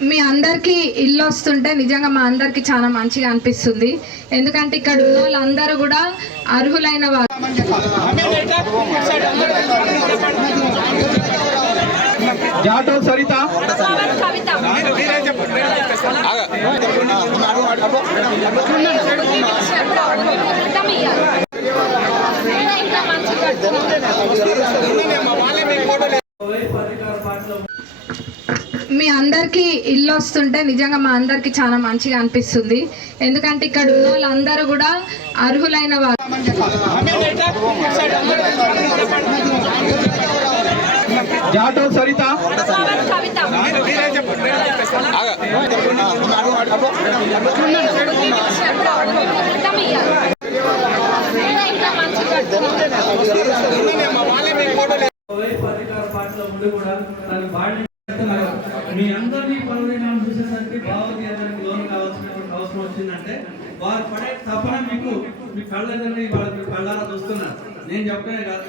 మీ అందరికీ ఇల్లు వస్తుంటే నిజంగా మా అందరికి చాలా మంచిగా అనిపిస్తుంది. ఎందుకంటే ఇక్కడ ఉన్న వాళ్ళందరూ కూడా అర్హులైన వారు. మీ అందరికీ ఇల్లు వస్తుంటే నిజంగా మా అందరికి చాలా మంచిగా అనిపిస్తుంది. ఎందుకంటే ఇక్కడ ఉన్న వాళ్ళందరూ కూడా అర్హులైన వారు. మీ అందరినీ పదవినాలు చూసేసరికి భావోద్వేగానికి లోన్ కావాల్సినటువంటి అవసరం వచ్చిందంటే వారు పడే తపన మీకు మీ కళ్ళని వాళ్ళకి కళ్ళారా చూస్తున్నారు. నేను చెప్పనే కాదు.